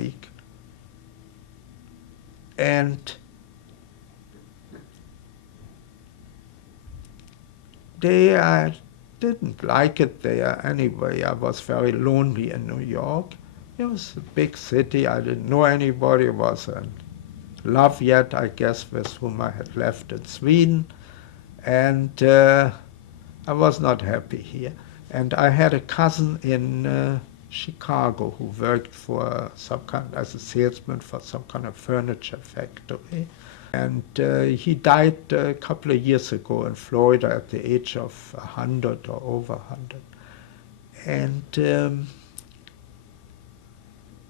week. And I didn't like it there anyway. I was very lonely in New York. It was a big city. I didn't know anybody. It was in love yet, I guess, with whom I had left in Sweden. And I was not happy here. And I had a cousin in Chicago who worked for some kind, as a salesman for some kind of furniture factory. And he died a couple of years ago in Florida at the age of 100 or over 100. And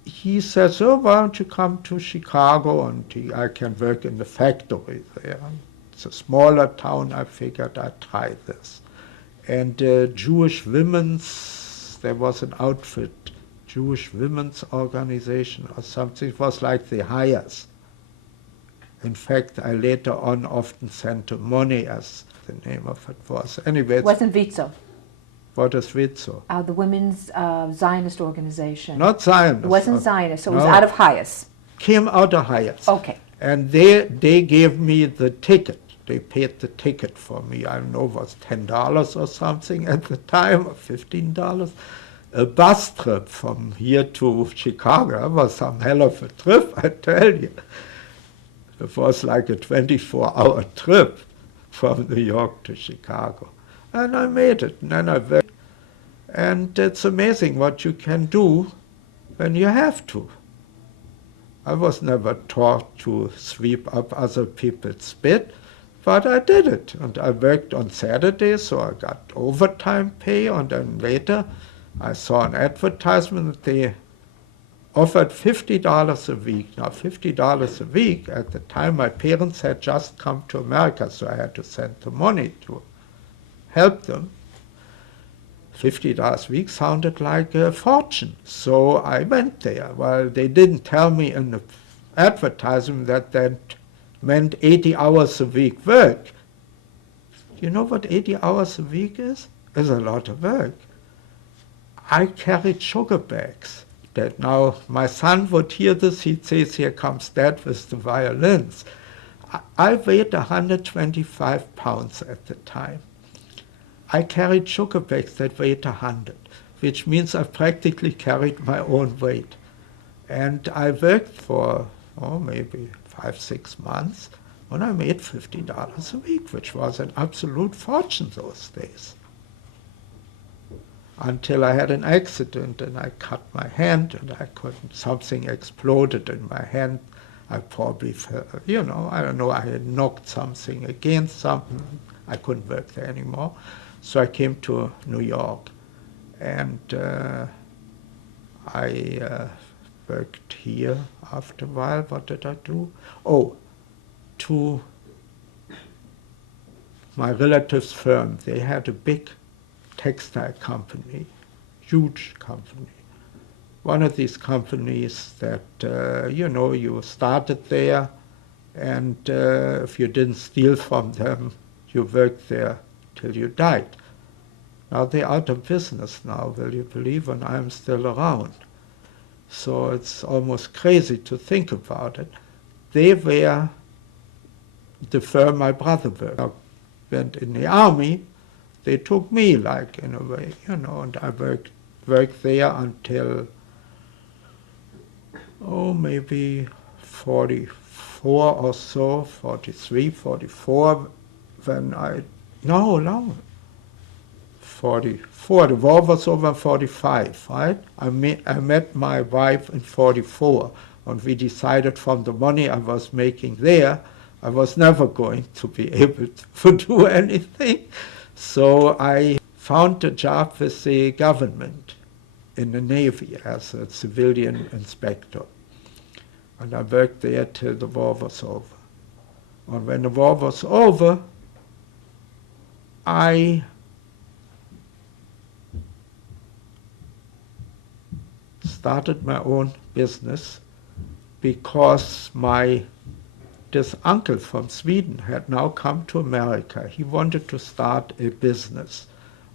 he says, oh, why don't you come to Chicago and I can work in the factory there. It's a smaller town. I figured I'd try this. And Jewish women's, there was an outfit, Jewish women's organization or something. It was like the Hires. In fact, I later on often sent him money, as the name of it was. Anyway, it wasn't Vitzo. What is Vitzo? The women's Zionist organization. Not Zionist. It wasn't Zionist, so it was out of Hayas. Came out of Hayas. Okay. And they gave me the ticket. They paid the ticket for me. I don't know, it was $10 or something at the time, or $15. A bus trip from here to Chicago. It was some hell of a trip, I tell you. It was like a 24-hour trip from New York to Chicago. And I made it, and then I worked. And it's amazing what you can do when you have to. I was never taught to sweep up other people's spit, but I did it. And I worked on Saturdays, so I got overtime pay, and then later I saw an advertisement that they offered $50 a week. Now, $50 a week, at the time my parents had just come to America, so I had to send the money to help them. $50 a week sounded like a fortune, so I went there. Well, they didn't tell me in the advertisement that meant 80 hours a week work. You know what 80 hours a week is? It's a lot of work. I carried sugar bags. That now my son would hear this, he'd say, here comes Dad with the violins. I weighed 125 pounds at the time. I carried sugar bags that weighed 100, which means I practically carried my own weight. And I worked for, maybe 5-6 months, when I made $50 a week, which was an absolute fortune those days. Until I had an accident and I cut my hand and something exploded in my hand. I probably, I don't know, I had knocked something against something. I couldn't work there anymore. So I came to New York, and I worked here after a while. What did I do? To my relative's firm. They had a big textile company, huge company. One of these companies that, you started there, and if you didn't steal from them, you worked there till you died. Now they're out of business now, will you believe, and I'm still around. So it's almost crazy to think about it. They were the firm my brother worked. I went in the army, they took me, like, in a way, and I worked there until, maybe 44 or so, 43, 44, when no, 44, the war was over 45, right? I met my wife in 44, and we decided from the money I was making there, I was never going to be able to do anything. So I found a job with the government in the Navy as a civilian inspector. And I worked there till the war was over. And when the war was over, I started my own business because this uncle from Sweden had now come to America. He wanted to start a business.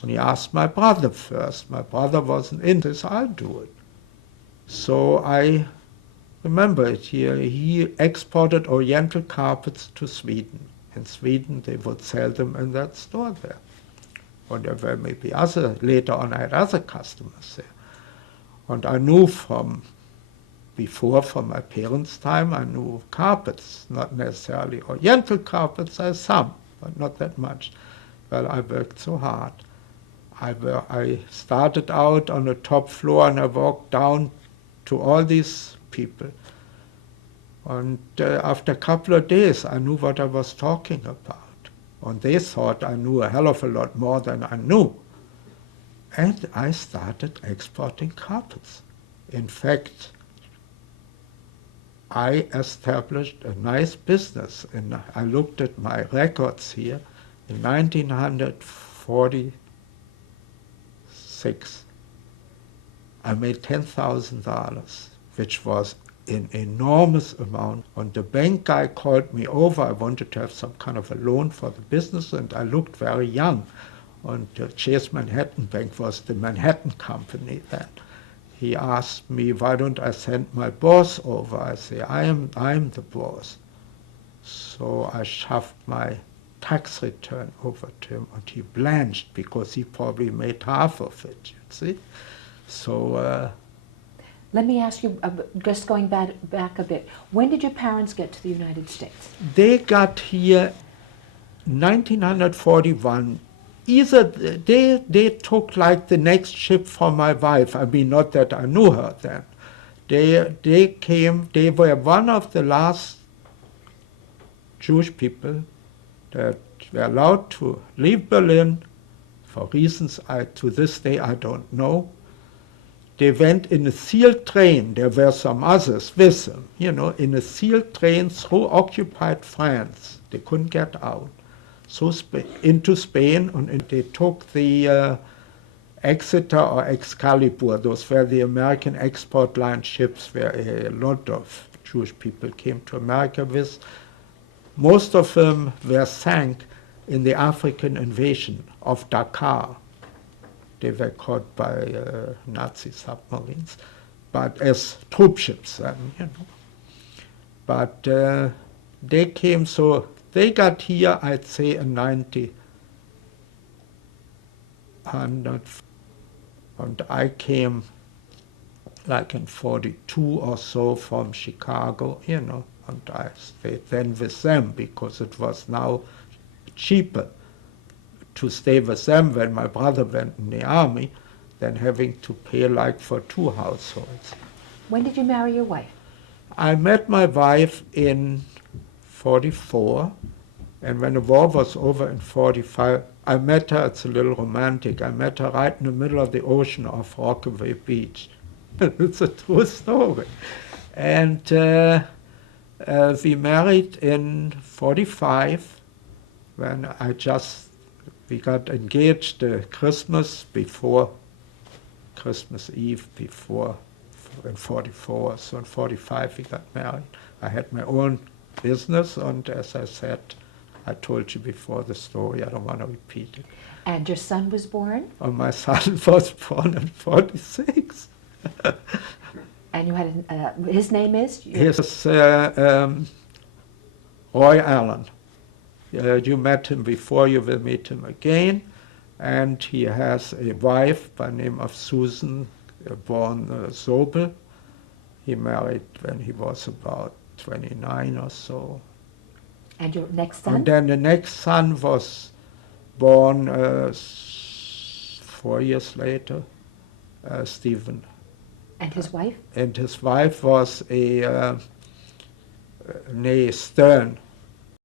And he asked my brother first. My brother wasn't in this, I'll do it. So I remember it here, he exported Oriental carpets to Sweden. In Sweden, they would sell them in that store there. Or there were maybe later on I had other customers there. And I knew from my parents' time, I knew carpets, not necessarily Oriental carpets, some, but not that much. Well, I worked so hard. I started out on the top floor and I walked down to all these people. And after a couple of days, I knew what I was talking about. And they thought I knew a hell of a lot more than I knew. And I started exporting carpets. In fact, I established a nice business. And I looked at my records here. In 1946, I made $10,000, which was an enormous amount. And the bank guy called me over. I wanted to have some kind of a loan for the business, and I looked very young. And the Chase Manhattan Bank was the Manhattan company then. He asked me, why don't I send my boss over? I say, I'm the boss. So I shoved my tax return over to him, and he blanched because he probably made half of it, you see. So let me ask you, just going back a bit, when did your parents get to the United States? They got here 1941. Either they took like the next ship for my wife. I mean, not that I knew her then. They came, they were one of the last Jewish people that were allowed to leave Berlin for reasons to this day I don't know. They went in a sealed train. There were some others with them, in a sealed train through occupied France. They couldn't get out. So into Spain, and they took the Exeter or Excalibur. Those were the American export line ships where a lot of Jewish people came to America with. Most of them were sank in the African invasion of Dakar. They were caught by Nazi submarines, but as troop ships then, But they came, so they got here, I'd say, in 1900, and I came like in 42 or so from Chicago, and I stayed then with them because it was now cheaper to stay with them when my brother went in the army than having to pay like for two households. When did you marry your wife? I met my wife in 44, and when the war was over in 45, I met her, it's a little romantic, I met her right in the middle of the ocean off Rockaway Beach. It's a true story. And we married in 45, when we got engaged Christmas Eve before, in 44, so in 45 we got married. I had my own business, and as I said, I told you before the story, I don't want to repeat it. And your son was born? Oh, my son was born in 46. And you had, his name is? His Roy Allen. You met him before, you will meet him again. And he has a wife by name of Susan, born Sobel. He married when he was about 29 or so. And your next son? And then the next son was born 4 years later, Stephen. And his wife? And his wife was Stern.